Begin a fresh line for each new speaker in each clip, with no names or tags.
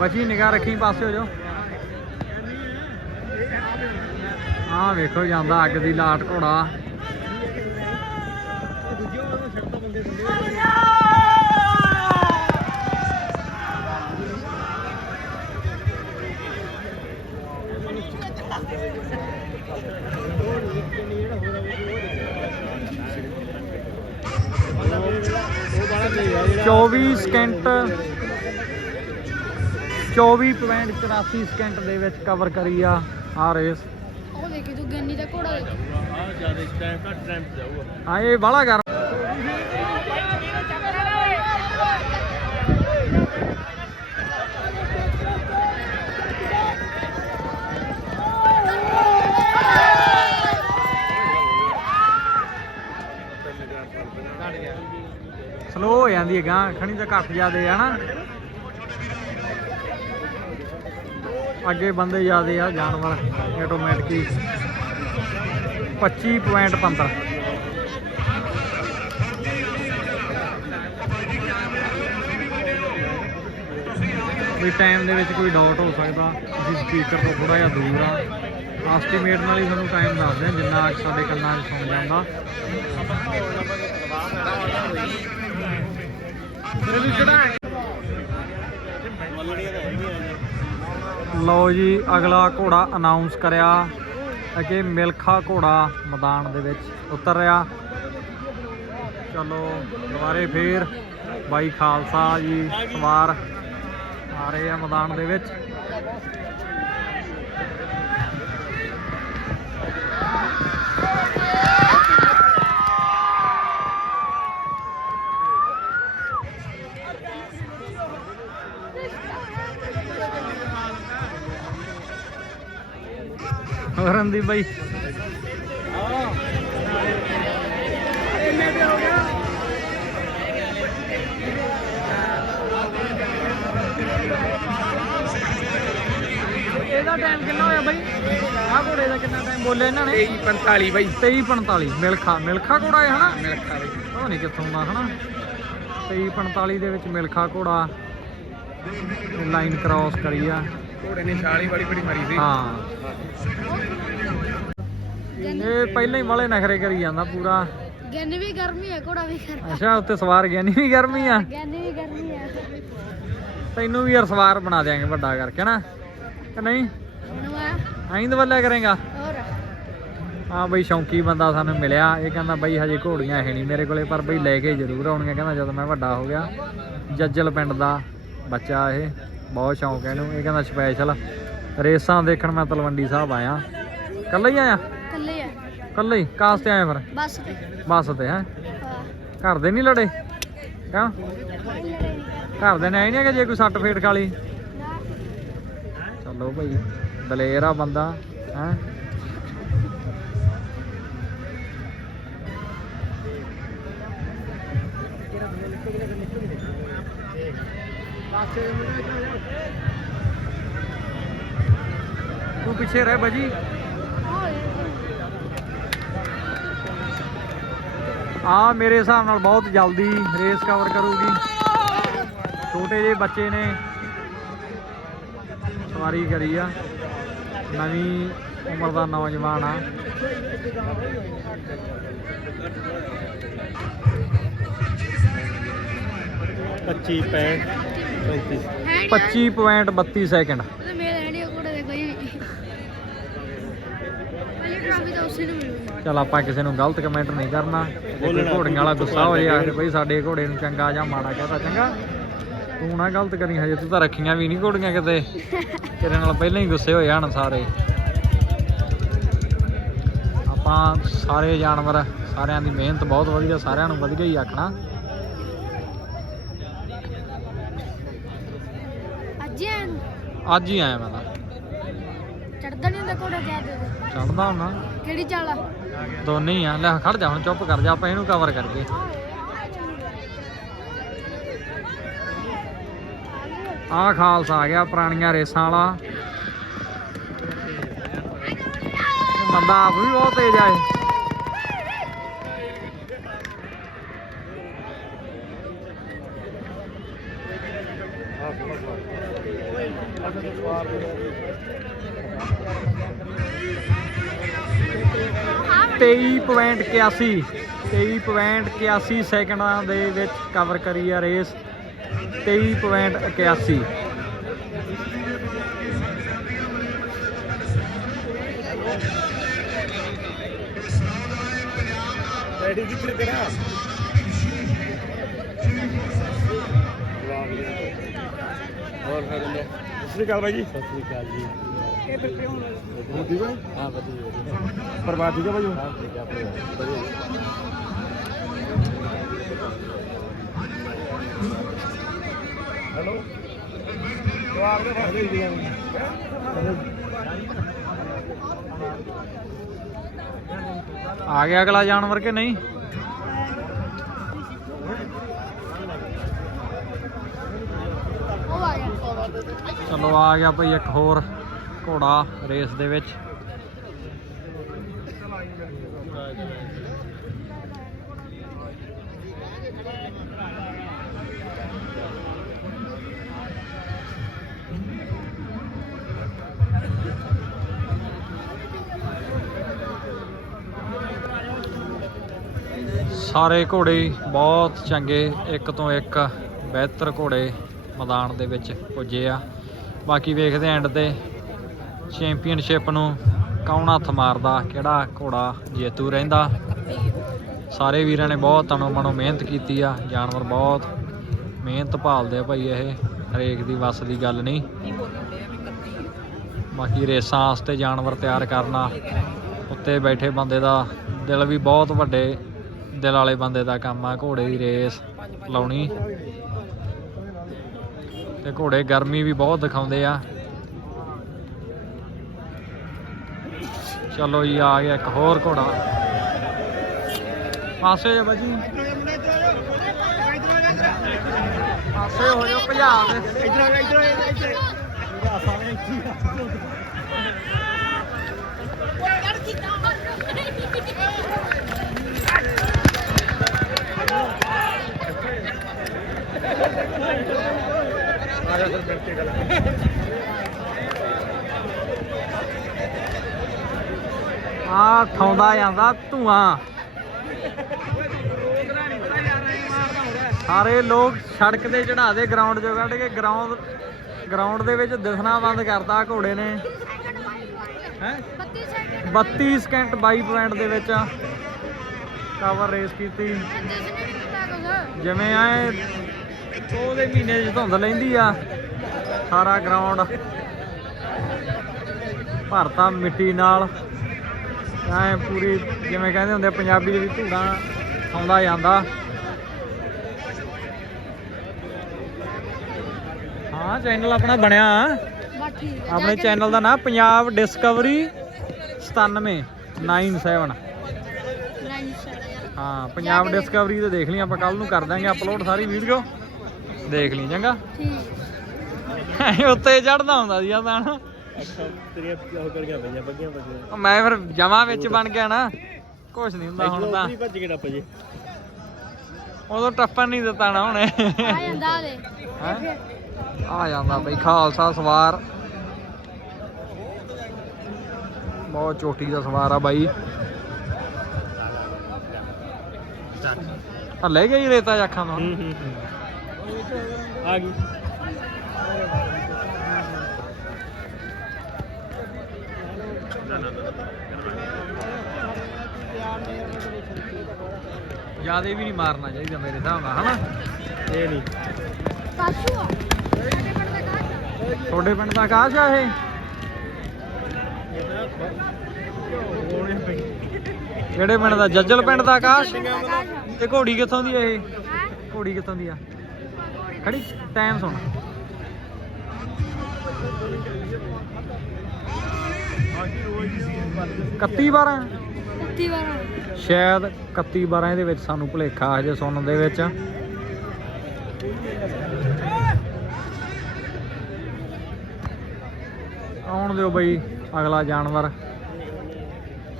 ਬਚੀ ਨਿਗਾਹ ਰੱਖੀ, ਪਾਸੇ ਹੋ ਜਾਓ। ਆਹ ਵੇਖੋ ਜਾਂਦਾ ਅੱਗ ਦੀ ਲਾਟ ਘੋੜਾ। ਚੌਵੀ ਸਕਿੰਟ 24.84 ਸਕਿੰਟ ਦੇ ਵਿੱਚ ਕਵਰ ਕਰੀ ਆ ਆ ਰੇਸ
ਉਹ ਦੇਖੀ ਤੂੰ ਗੰਨੀ ਦਾ ਘੋੜਾ ਦੇਖ।
ਆ ਇਹ ਬਾਲਾ ਕਰ। ਸਲੋ ਹੋ ਜਾਂਦੀ ਹੈ ਗਾਂ ਖਣੀ ਤਾਂ ਘੱਟ ਜਾਂਦੇ ਆ ਨਾ ਅੱਗੇ ਬੰਦੇ ਜ਼ਿਆਦੇ ਆ, ਜਾਨਵਰ ਆਟੋਮੈਟਿਕਲੀ 25.15 ਵੀ ਟਾਈਮ ਦੇ ਵਿੱਚ ਕੋਈ ਡਾਊਟ ਹੋ ਸਕਦਾ, ਅਸੀਂ ਸਪੀਕਰ ਤੋਂ ਥੋੜਾ ਜਿਹਾ ਦੂਰ ਆ। ਐਸਟੀਮੇਟ ਨਾਲ ਹੀ ਤੁਹਾਨੂੰ ਟਾਈਮ ਦੱਸਦੇ ਆ ਜਿੰਨਾ ਕੁ ਸਾਡੇ ਕੰਨਾਂ 'ਚ ਸੁਣ ਜਾਂਦਾ। ਲਓ ਜੀ, ਅਗਲਾ ਘੋੜਾ ਅਨਾਉਂਸ ਕਰਿਆ ਅੱਗੇ ਮਿਲਖਾ ਘੋੜਾ ਮੈਦਾਨ ਦੇ ਵਿੱਚ ਉਤਰ ਰਿਹਾ। ਚਲੋ, ਦੁਬਾਰੇ ਫੇਰ ਬਾਈ ਖਾਲਸਾ ਜੀ ਸਵਾਰ ਆ ਰਹੇ ਆ ਮੈਦਾਨ ਦੇ ਵਿੱਚ। ਰਣਦੀਪ ਬਾਈ। ਇਹਦਾ ਟਾਈਮ ਕਿੰਨਾ ਹੋਇਆ ਬਾਈ? ਆਹ ਘੋੜੇ ਦਾ ਕਿੰਨਾ ਟਾਈਮ ਬੋਲੇ ਇਹਨਾਂ ਨੇ?
45 ਬਾਈ।
23:45 ਮਿਲਖਾ ਮਿਲਖਾ ਘੋੜਾ ਹੈ ਹਨਾ?
ਮਿਲਖਾ ਬਾਈ।
ਪਤਾ ਨਹੀਂ ਕਿੱਥੋਂ ਦਾ ਹਨਾ। 23:45 ਦੇ ਵਿੱਚ ਮਿਲਖਾ ਘੋੜਾ। ਲਾਈਨ ਕ੍ਰਾਸ ਕਰੀ ਆ।
ਘੋੜੇ ਨੇ ਛਾਲੀ ਵਾਲੀ ਬੜੀ ਮਾਰੀ ਸੀ।
ਹਾਂ। ਇਹ ਪਹਿਲਾਂ ਹੀ ਵਾਲੇ ਨਖਰੇ ਕਰੀ ਜਾਂਦਾ ਪੂਰਾ।
ਗੰਨੀ ਵੀ ਗਰਮੀ ਹੈ ਘੋੜਾ ਵੀ ਗਰਮ
ਅੱਛਾ ਉੱਤੇ ਸਵਾਰ ਗਿਆ ਨਹੀਂ ਵੀ ਗਰਮੀ ਆ?
ਗੰਨੀ ਵੀ ਗਰਮੀ ਹੈ
ਤੈਨੂੰ ਵੀ ਯਾਰ ਸਵਾਰ ਬਣਾ ਦਿਆਂਗੇ ਵੱਡਾ ਕਰਕੇ ਨਾ ਕਿ ਨਹੀਂ? ਐਂ ਦਵਲਿਆ ਕਰੇਗਾ।
ਹੋਰ?
ਹਾਂ ਬਈ ਸ਼ੌਂਕੀ ਬੰਦਾ ਸਾਨੂੰ ਮਿਲਿਆ। ਇਹ ਕਹਿੰਦਾ ਬਈ ਹਜੇ ਘੋੜੀਆਂ ਹੈ ਨਹੀਂ ਮੇਰੇ ਕੋਲੇ ਪਰ ਬਈ ਲੈ ਕੇ ਜ਼ਰੂਰ ਆਉਣੀਆਂ ਕਹਿੰਦਾ ਜਦੋਂ ਮੈਂ ਵੱਡਾ ਹੋ ਗਿਆ ਜੱਜਲ ਪਿੰਡ ਦਾ ਬੱਚਾ ਇਹ। ਬਹੁਤ ਸ਼ੌਂਕ ਹੈ ਇਹਨੂੰ। ਇਹ ਕਹਿੰਦਾ ਸਪੈਸ਼ਲ ਰੇਸਾਂ ਦੇਖਣ ਮੈਂ ਤਲਵੰਡੀ ਸਾਹਿਬ ਆਇਆ। ਕੱਲਾ ਹੀ ਆਇਆ?
ਕੱਲੇ ਆ।
ਕੱਲਾ ਹੀ? ਕਾਸ ਤੇ ਆਇਆ ਫਿਰ?
ਬਸ ਤੇ।
ਬੱਸ ਤੇ ਹੈ?
ਹਾਂ।
ਘਰ ਦੇ ਨਹੀਂ ਲੜੇ? ਕਿਉਂ ਘਰ ਦੇ ਨੇ ਆਈ ਨਹੀਂ ਕਿ ਜੇ ਕੋਈ ਸੱਟ ਫੇਟ ਖਾਲੀ ਚਲੋ ਭਾਈ ਦਲੇਰ ਆ ਬੰਦਾ ਹੈ? ਤੂੰ ਪਿੱਛੇ ਰਹਿ ਬਾਜੀ। ਆ ਮੇਰੇ ਹਿਸਾਬ ਨਾਲ ਬਹੁਤ ਜਲਦੀ ਰੇਸ ਕਵਰ ਕਰੂਗੀ। ਛੋਟੇ ਜਿਹੇ ਬੱਚੇ ਨੇ। ਸਵਾਰੀ ਕਰੀ ਆ। ਨਵੀਂ ਉਮਰ ਦਾ ਨੌਜਵਾਨ ਆ।
ਪੱਚੀ 35
25.32 ਸੈਕਿੰਡ
ਤੇ ਮੇਰੇ ਹੈਣੀ ਘੋੜੇ ਦੇ ਕੋਈ ਨਹੀਂ। ਪਹਿਲੀ ਟਰਾਫੀ ਤਾਂ ਉਸੇ ਨੂੰ ਮਿਲੂਗੀ।
ਚਲ ਆਪਾਂ ਕਿਸੇ ਨੂੰ ਗਲਤ ਕਮੈਂਟ ਨਹੀਂ ਕਰਨਾ। ਜੇ ਕੋਈ ਘੋੜੀਆਂ ਵਾਲਾ ਗੁੱਸਾ ਹੋ ਜਾਏ ਆਖਦੇ ਬਈ ਸਾਡੇ ਘੋੜੇ ਨੂੰ ਚੰਗਾ ਜਾਂ ਮਾੜਾ ਕਹਤਾ ਚੰਗਾ। ਤੂੰ ਨਾ ਗਲਤ ਕਰੀ ਹਜੇ ਤੂੰ ਤਾਂ ਰੱਖੀਆਂ ਵੀ ਨਹੀਂ ਘੋੜੀਆਂ ਕਿਤੇ। ਤੇਰੇ ਨਾਲ ਪਹਿਲਾਂ ਹੀ ਗੁੱਸੇ ਹੋਏ ਹਨ ਸਾਰੇ। ਆਪਾਂ ਸਾਰੇ ਜਾਨਵਰ ਸਾਰਿਆਂ ਦੀ ਮਿਹਨਤ ਬਹੁਤ ਵਧੀਆ ਸਾਰਿਆਂ ਨੂੰ ਵਧੀਆ ਹੀ ਆਖਣਾ।
ਅੱਜ
ਹੀ ਆਇਆ ਮੈਂ ਤਾਂ।
ਚੜਦਾ ਨਹੀਂ ਹੁੰਦਾ ਘੋੜਾ ਜਾ ਦੇ
ਚੜਦਾ ਹੁਣਾ
ਕਿਹੜੀ ਚਾਲ ਆ?
ਦੋਨੇ ਹੀ ਆ। ਲੈ ਖੜ ਜਾ ਹੁਣ ਚੁੱਪ ਕਰ ਜਾ ਆਪਾਂ ਇਹਨੂੰ ਕਵਰ ਕਰਕੇ ਆ ਖਾਲਸਾ ਆ ਗਿਆ ਪੁਰਾਣੀਆਂ ਰੇਸਾਂ ਵਾਲਾ। ਬੰਦਾ ਆਪ ਵੀ ਬਹੁਤ ਤੇਜ਼ ਆਏ 23.81 23.81 ਸੈਕਿੰਡਾਂ ਦੇ ਵਿੱਚ ਕਵਰ ਕਰੀ ਆ ਰੇਸ 23.81
ਰੈਡੀ ਕਿੱਥੇ ਕਰਾ ਸਤਿ ਸ੍ਰੀ ਅਕਾਲ ਭਾਈ ਜੀ। ਸਤਿ ਸ੍ਰੀ ਅਕਾਲ ਜੀ। ਇਹ ਫਿਰ ਕਿਉਂ ਹੋ ਠੀਕ ਹੈ ਹਾਂ ਵਧੀਆ ਪਰਵਾਹ ਠੀਕ ਹੈ ਹਾਂ ਠੀਕ ਹੈ ਵਧੀਆ। ਹੈਲੋ? ਜੀ
ਆ ਗਿਆ ਅਗਲਾ ਜਾਨਵਰ ਕਿ ਨਹੀਂ? ਚਲੋ ਆ ਗਿਆ ਭਈ ਇੱਕ ਹੋਰ ਘੋੜਾ ਰੇਸ ਦੇ ਵਿੱਚ। ਸਾਰੇ ਘੋੜੇ ਬਹੁਤ ਚੰਗੇ, ਇੱਕ ਤੋਂ ਇੱਕ ਬਿਹਤਰ ਘੋੜੇ। ਮੈਦਾਨ ਦੇ ਵਿੱਚ ਪੁੱਜੇ ਆ। ਬਾਕੀ ਵੇਖਦੇ ਐਂਡ ਤੇ ਚੈਂਪੀਅਨਸ਼ਿਪ ਨੂੰ ਕੌਣ ਹੱਥ ਮਾਰਦਾ, ਕਿਹੜਾ ਘੋੜਾ ਜੇਤੂ ਰਹਿੰਦਾ। ਸਾਰੇ ਵੀਰਾਂ ਨੇ ਬਹੁਤ ਤਨੋ ਮਨੋ ਮਿਹਨਤ ਕੀਤੀ ਆ। ਜਾਨਵਰ ਬਹੁਤ ਮਿਹਨਤ ਭਾਲਦੇ ਆ ਭਾਈ ਇਹ, ਹਰੇਕ ਦੀ ਵੱਸ ਦੀ ਗੱਲ ਨਹੀਂ। ਬਾਕੀ ਰੇਸਾਂ ਵਾਸਤੇ ਜਾਨਵਰ ਤਿਆਰ ਕਰਨਾ ਉੱਤੇ ਬੈਠੇ ਬੰਦੇ ਦਾ ਦਿਲ ਵੀ ਬਹੁਤ ਵੱਡੇ, ਦਿਲ ਵਾਲੇ ਬੰਦੇ ਦਾ ਕੰਮ ਆ। ਘੋੜੇ ਦੀ ਰੇਸ ਲਾਉਣੀ। ਤੇ ਘੋੜੇ ਗਰਮੀ ਵੀ ਬਹੁਤ ਦਿਖਾਉਂਦੇ ਆ। ਚਲੋ ਜੀ ਆ ਗਿਆ ਇੱਕ ਹੋਰ ਘੋੜਾ। ਪਾਸੇ ਹੋ ਬਾਜੀ। ਪਾਸੇ ਹੋ ਜਾ ਭਜਾ ਦੇ।
ਇਧਰ ਆ ਇਧਰ ਆ ਇਧਰ ਆ ਜਾ ਸਰ ਬੈਠ ਕੇ ਗੱਲ
ਆ ਥਾਉਂਦਾ ਜਾਂਦਾ ਧੂਆਂ। ਸਾਰੇ ਲੋਕ ਸੜਕ ਤੇ ਚੜਾ ਦੇ ਗਰਾਊਂਡ 'ਚੋਂ ਕੱਢ ਕੇ ਗਰਾਊਂਡ ਗਰਾਊਂਡ ਦੇ ਵਿੱਚ ਦਿਸਣਾ ਬੰਦ ਕਰਤਾ ਘੋੜੇ ਨੇ। ਹੈ?
32 ਸੈਕਿੰਡ
32 ਸਕਿੰਟ 22 ਪੁਆਇੰਟ ਦੇ ਵਿੱਚ ਕਵਰ ਰੇਸ ਕੀਤੀ। ਜਿਵੇਂ ਆਏ ਉਹਦੇ ਮਹੀਨੇ 'ਚ ਧੁੰਦ ਲੈਂਦੀ ਆ। ਸਾਰਾ ਗਰਾਊਂਡ ਭਰਤਾ ਮਿੱਟੀ ਨਾਲ। ਐ ਪੂਰੀ ਜਿਵੇਂ ਕਹਿੰਦੇ ਹੁੰਦੇ ਪੰਜਾਬੀ ਦੇ ਵਿੱਚ ਧੂੜਾਂ ਆਉਂਦਾ ਜਾਂਦਾ। ਹਾਂ ਚੈਨਲ ਆਪਣਾ ਬਣਿਆ। ਆਪਣੇ ਚੈਨਲ ਦਾ ਨਾਮ ਪੰਜਾਬ ਡਿਸਕਵਰੀ 97 97
ਲਾਈਨ ਸੈਟ
ਹਾਂ ਪੰਜਾਬ ਡਿਸਕਵਰੀ ਤੇ ਦੇਖ ਲਈ ਆਪਾਂ ਕੱਲ ਨੂੰ ਕਰ ਦਾਂਗੇ ਅਪਲੋਡ ਸਾਰੀ ਵੀਡੀਓ ਦੇਖ ਲਈ ਚੰਗਾ?
ਠੀਕ।
ਉੱਤੇ ਚੜਦਾ ਹੁੰਦਾ ਸੀ ਆ ਤਾਂ। ਨਾ।
ਅੱਛਾ ਤੇਰੀਆਂ ਉਹ ਕਰ ਗਿਆ ਪਈਆਂ ਬੱਗੀਆਂ ਬੱਗੀਆਂ
ਉਹ ਮੈਂ ਫਿਰ ਜਮਾ ਵਿੱਚ ਬਣ ਗਿਆ ਨਾ ਕੁਛ ਨਹੀਂ ਹੁੰਦਾ ਹੁਣ ਤਾਂ।
ਭੱਜ ਕੇ ਡੱਪ ਜੇ।
ਉਦੋਂ ਟੱਪਣ ਨਹੀਂ ਦਿੱਤਾ ਨਾ ਹੁਣੇ
ਆ ਜਾਂਦਾ ਦੇ।
ਹੈਂ? ਆ ਜਾਂਦਾ ਬਈ ਖਾਲਸਾ ਸਵਾਰ। ਬਹੁਤ ਚੋਟੀ ਦਾ ਸਵਾਰ ਆ ਬਾਈ। ਆ ਲੈ ਗਈ ਰੇਤਾ ਅੱਖਾਂ ਤੋਂ।
ਹੂੰ ਹੂੰ। ਆ ਗਈ।
ਜਿਆਦੇ ਵੀ ਨਹੀਂ ਮਾਰਨਾ ਚਾਹੀਦਾ ਮੇਰੇ ਹਿਸਾਬ ਨਾਲ, ਹਨਾ?
ਇਹ ਨਹੀਂ।
ਪਾਸੂ ਆ ਕਾਸ਼
ਤੁਹਾਡੇ ਪਿੰਡ ਦਾ ਆਕਾਸ਼ ਆ ਇਹ? ਕਿਹੜੇ ਪਿੰਡ ਦਾ? ਜੱਜਲ ਪਿੰਡ ਦਾ ਆਕਾਸ਼
ਕਾਸ਼?
ਤੇ ਘੋੜੀ ਕਿੱਥੋਂ ਦੀ ਆ ਇਹ? ਘੋੜੀ ਕਿੱਥੋਂ ਦੀ ਆ? ਖੜੀ ਟਾਈਮ ਸੁਣ।
ਹੀ ਸੀ
31 12
ਉੱਤੀ ਵਾਰ
ਸ਼ਾਇਦ 31 12 ਇਹਦੇ ਵਿੱਚ ਸਾਨੂੰ ਭੁਲੇਖਾ ਹਜੇ ਸੁਣਨ ਦੇ ਵਿੱਚ। ਆਉਣ ਦਿਓ ਬਈ ਅਗਲਾ ਜਾਨਵਰ।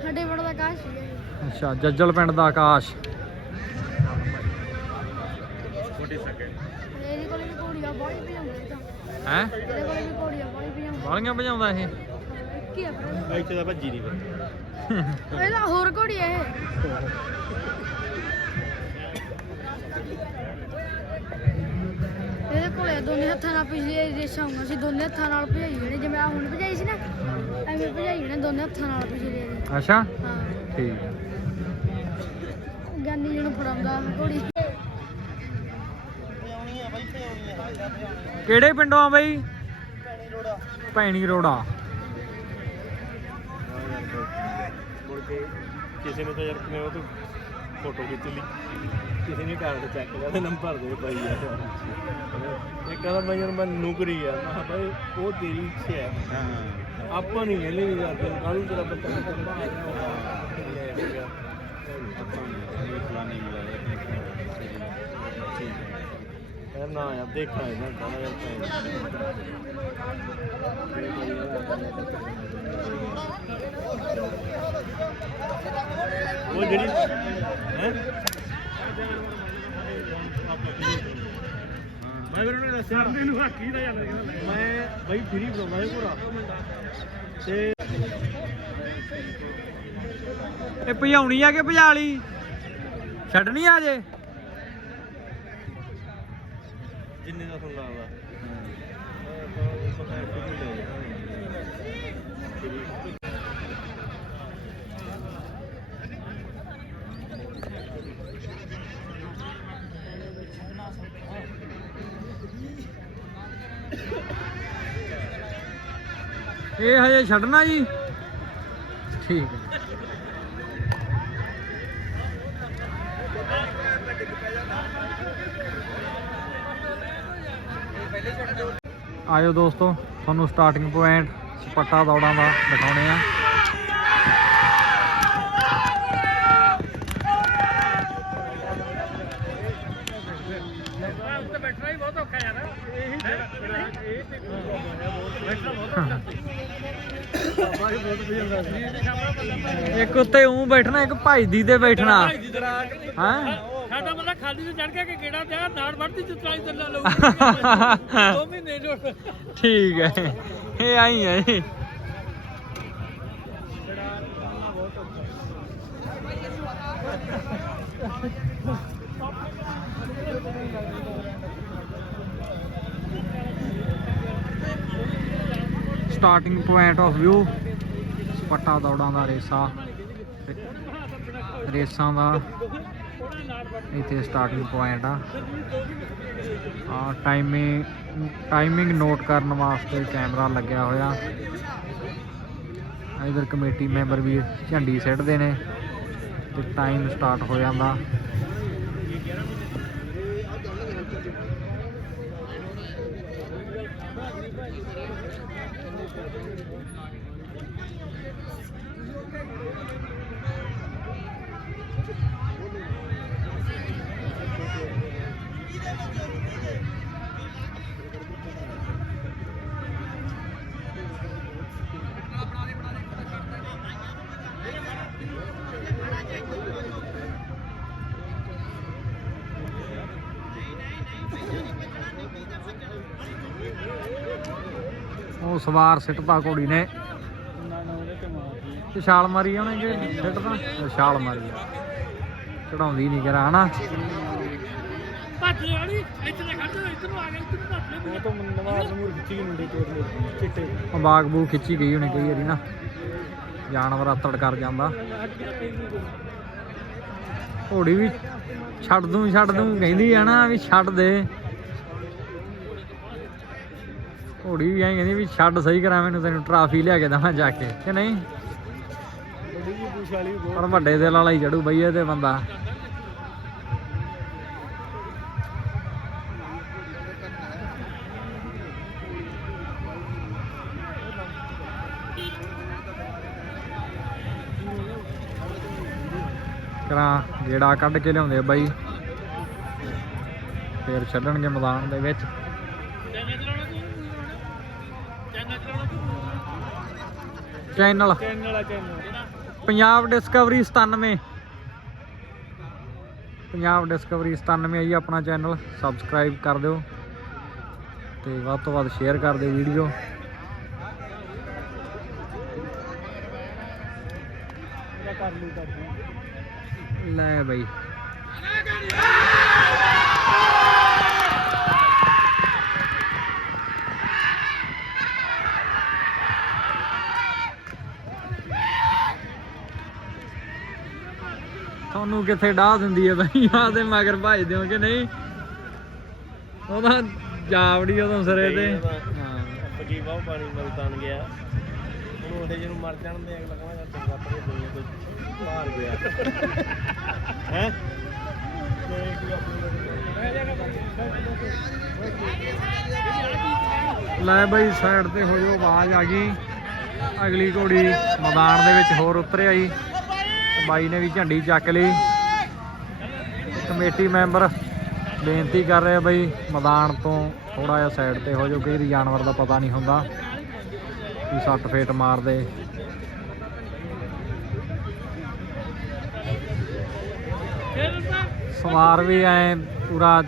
ਸਾਡੇ ਪਿੰਡ ਦਾ ਕਾਸ਼।
ਅੱਛਾ ਜੱਜਲ ਪਿੰਡ ਦਾ ਆਕਾਸ਼
40 ਸੈਕਿੰਡ
ਇਹਦੇ ਕੋਲ ਵੀ ਘੋੜੀਆਂ ਬਹੁਤ ਭਜਾਉਂਦੇ ਤਾਂ
ਹੈ?
ਇਹਦੇ ਕੋਲ ਵੀ ਘੋੜੀਆਂ
ਭਜਾਉਂਦਾ ਇਹ।
ਕੀ ਆ ਭਰਾ
ਇੱਥੇ ਤਾਂ ਭੱਜੀ ਨਹੀਂ ਫਿਰ।
ਇਹਦਾ ਹੋਰ ਘੋੜੀ ਆ ਇਹ। ਇਹਦੇ ਕੋਲੇ ਦੋਨੇ ਹੱਥਾਂ ਨਾਲ ਪਿਛਲੀ ਰੇਸਾਂ ਹੁੰਦੀਆਂ ਸੀ ਦੋਨੇ ਹੱਥਾਂ ਨਾਲ ਭਜਾਈ ਨੇ ਜਿਵੇਂ ਆ ਹੁਣ ਭਜਾਈ ਸੀ ਨਾ ਐਵੇਂ ਭਜਾਈ ਨੇ ਦੋਨੇ ਹੱਥਾਂ ਨਾਲ ਪਿਛਲੀ
ਅੱਛਾ।
ਹਾਂ।
ਠੀਕ। ਹੈ
ਗਿਆਨੀ ਜੀ ਨੂੰ ਫੜਾਉਂਦਾ ਘੋੜੀ।
ਕਿਹੜੇ ਪਿੰਡੋਂ ਆ ਬਈ? ਭੈਣੀ ਰੋੜਾ।
ਮੁੜ ਕੇ ਕਿਸੇ ਨੇ ਤਾਂ ਯਾਰ ਕਿਵੇਂ ਉਹ ਤੋਂ ਫੋਟੋ ਖਿੱਚ ਲਈ। ਕਿਸੇ ਨੇ ਕਾਰਡ ਚੱਕ ਤੇ ਨੰਬਰ ਦੇ ਪਾਈ ਆ। ਇਹ ਕਹਿੰਦਾ ਮੈਂ ਯਾਰ ਮੈਂ ਨੌਕਰੀ ਆ। ਮੈਂ ਕਿਹਾ ਭਾਈ ਉਹ ਤੇਰੀ ਇੱਛਾ ਹੈ। ਹਾਂ। ਆਪਾਂ ਨਹੀਂ ਕਹਿੰਦੇ ਵੀ ਕਰਦੇ ਕੱਲ ਤੇਰਾ ਬੱਚਾ ਯਾਰ ਨਾ ਯਾਰ ਦੇਖਣਾ ਇਹਨਾਂ ਦਾ ਯਾਰ ਉਹ ਜਿਹੜੀ ਹੈ? ਮੈਂ ਵੀਰ ਨੂੰ ਦੱਸਿਆ ਮੈਨੂੰ ਹਾਕੀ ਦਾ ਜਾਂਦਾ ਮੈਂ ਬਈ ਫਰੀ ਪੂਰਾ। ਤੇ
ਇਹ ਭਜਾਉਣੀ ਆ ਕਿ ਭਜਾ ਲਈ? ਛੱਡਣੀ ਆ ਜੇ
ਜਿੰਨੇ ਦਾ ਤੁਹਾਨੂੰ ਲੱਗਦਾ?
ਇਹ ਹਜੇ ਛੱਡਣਾ ਜੀ? ਠੀਕ ਹੈ। ਆਇਓ ਦੋਸਤੋ, ਤੁਹਾਨੂੰ ਸਟਾਰਟਿੰਗ ਪੁਆਇੰਟ ਸਪੱਟਾ ਦੌੜਾਂ ਦਾ ਦਿਖਾਉਣੇ ਆ। ਇੱਕ ਉੱਤੇ ਉਂ ਬੈਠਣਾ, ਇੱਕ ਭਜਦੀ ਤੇ ਬੈਠਣਾ। ਹਾਂ?
ਸਾਡਾ ਬੰਦਾ ਖਾਲੀ ਤੇ ਚੜ ਕੇ ਕਿ ਕਿਹੜਾ ਤੇ ਨਾੜ ਵੜਦੀ ਚ ਚਲਾਈ ਚੱਲਾ ਲਊ ਦੋ ਮਹੀਨੇ ਜੋ।
ਠੀਕ ਹੈ। ਇਹ ਆਈ ਹੈ। ਸਟਾਰਟਿੰਗ ਪੁਆਇੰਟ ਆਫ View ਪੱਟਾ ਦੌੜਾਂ ਦਾ ਰੇਸਾ। ਰੇਸਾਂ ਦਾ ਇੱਥੇ ਸਟਾਰਟਿੰਗ ਪੁਆਇੰਟ ਆ। ਆ ਟਾਈਮਿੰਗ ਟਾਈਮਿੰਗ ਨੋਟ ਕਰਨ ਵਾਸਤੇ ਕੈਮਰਾ ਲੱਗਿਆ ਹੋਇਆ। ਇਧਰ ਕਮੇਟੀ ਮੈਂਬਰ ਵੀ ਝੰਡੀ ਸਿੱਟਦੇ ਨੇ ਤੇ ਟਾਈਮ ਸਟਾਰਟ ਹੋ ਜਾਂਦਾ। ਉਹ ਸਵਾਰ ਸਿੱਟਦਾ ਘੋੜੀ ਨੇ। ਤੇ ਛਾਲ ਮਾਰੀ ਉਹਨੇ ਕਿ ਸਿੱਟਦਾ ਛਾਲ ਮਾਰੀ ਚੜਾਉਂਦੀ ਨਹੀਂ ਕਰਾ, ਹਨਾ?
ਭੱਜ ਵਾਲੀ ਇੱਥੇ ਤੇ ਖੜ ਜਾ ਇੱਧਰ ਨੂੰ ਆ ਗਿਆ ਇੱਧਰ ਨੂੰ ਭੱਜ ਲੈ
ਉਹ ਤੋਂ ਨਵਾਜ਼ ਮੂਰ ਖਿੱਚੀ ਗਈ ਮੁੰਡੇ ਚੋਰ ਚਿੱਟੇ।
ਉਹ ਬਾਗ ਬੂ ਖਿੱਚੀ ਗਈ ਉਹਨੇ ਕਈ ਵਾਰੀ ਨਾ। ਜਾਨਵਰ ਅਤੜ ਕਰ ਜਾਂਦਾ। ਘੋੜੀ ਵੀ ਛੱਡ ਦੂੰ ਛੱਡ ਦੂੰ ਕਹਿੰਦੀ ਆ ਨਾ ਵੀ ਛੱਡ ਦੇ। ਘੋੜੀ ਵੀ ਐਂ ਕਹਿੰਦੀ ਵੀ ਛੱਡ ਸਹੀ ਕਰਾਂ ਮੈਨੂੰ ਤੈਨੂੰ ਟਰਾਫੀ ਲਿਆ ਕੇ ਦੇਵਾਂ ਜਾ ਕੇ ਕਿ ਨਹੀਂ? ਪਰ ਵੱਡੇ ਦਿਲ ਵਾਲਾ ਹੀ ਜੜੂ ਬਈ ਇਹ ਤੇ ਬੰਦਾ। ਕਰਾਂ ਜਿਹੜਾ ਕੱਢ ਕੇ ਲਿਆਉਂਦੇ ਆ ਬਾਈ। ਫੇਰ ਛੱਡਣਗੇ ਮੈਦਾਨ ਦੇ ਵਿੱਚ।
Channel.
Punjab discovery 97 Punjab discovery 97 ਹੈ ਜੀ ਆਪਣਾ ਚੈਨਲ। ਸਬਸਕ੍ਰਾਈਬ ਕਰ ਦਿਓ ਤੇ ਵੱਧ ਤੋਂ ਵੱਧ ਸ਼ੇਅਰ ਕਰ ਦਿਓ ਵੀਡੀਓ।
ਕਰ ਲੂ, ਕਰ
ਲੈ ਬਈ। ਤੁਹਾਨੂੰ ਕਿੱਥੇ ਡਾਹ ਦਿੰਦੀ ਹੈ ਬਈ? ਆ ਤੇ ਮਗਰ ਭਜਦੇ ਹੋ ਕਿ ਨਹੀਂ? ਉਹਦਾ ਜਾਵੜੀ ਉਦੋਂ ਸਿਰੇ ਤੇ। ਹਾਂ।
ਪੱਕੀ ਬਾਹ ਪਾਣੀ ਮਲਤਾਨ ਗਿਆ। ਉਹਦੇ ਜਿਹਨੂੰ ਮਰ ਜਾਣ ਦੇ ਅਗਲਾ ਕਹਿੰਦਾ ਚੰਗਾ ਪਰੇ ਦੁਨੀਆ ਤੋਂ ਬਾਹਰ ਗਿਆ। ਹੈ?
ਲੈ ਬਈ ਸਾਈਡ ਤੇ ਹੋ ਜਾਓ, ਆਵਾਜ਼ ਆ ਗਈ। ਅਗਲੀ ਘੋੜੀ ਮੈਦਾਨ ਦੇ ਵਿੱਚ ਹੋਰ ਉਤਰਿਆ ਜੀ। ਬਾਈ ਨੇ ਵੀ ਝੰਡੀ ਚੱਕ ਲਈ। ਕਮੇਟੀ ਮੈਂਬਰ ਬੇਨਤੀ ਕਰ ਰਿਹਾ ਬਈ, ਮੈਦਾਨ ਤੋਂ ਥੋੜਾ ਜਿਹਾ ਸਾਈਡ ਤੇ ਹੋ ਜਾਓ ਕਈ ਵਾਰੀ ਜਾਨਵਰ ਦਾ ਪਤਾ ਨਹੀਂ ਹੁੰਦਾ। ਵੀ ਸੱਟ ਫੇਟ ਮਾਰਦੇ। ਸਵਾਰ ਵੀ ਐ ਪੂਰਾ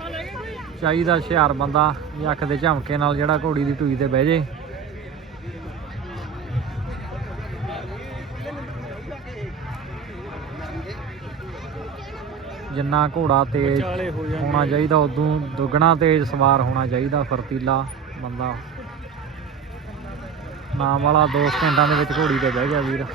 ਚਾਹੀਦਾ ਹੁਸ਼ਿਆਰ ਬੰਦਾ ਵੀ ਅੱਖ ਦੇ ਝਮਕੇ ਨਾਲ ਜਿਹੜਾ ਘੋੜੀ ਦੀ ਟੂਈ ਤੇ ਬਹਿ ਜੇ। ਜਿੰਨਾ ਘੋੜਾ ਤੇਜ਼ ਹੋਣਾ ਚਾਹੀਦਾ ਉਦੋਂ ਦੁੱਗਣਾ ਤੇਜ਼ ਸਵਾਰ ਹੋਣਾ ਚਾਹੀਦਾ ਫਰਤੀਲਾ ਬੰਦਾ। ਨਾਮ ਵਾਲਾ 2 ਸਕਿੰਟਾਂ ਦੇ ਵਿੱਚ ਘੋੜੀ ਤੇ ਬਹਿ ਗਿਆ ਵੀਰ।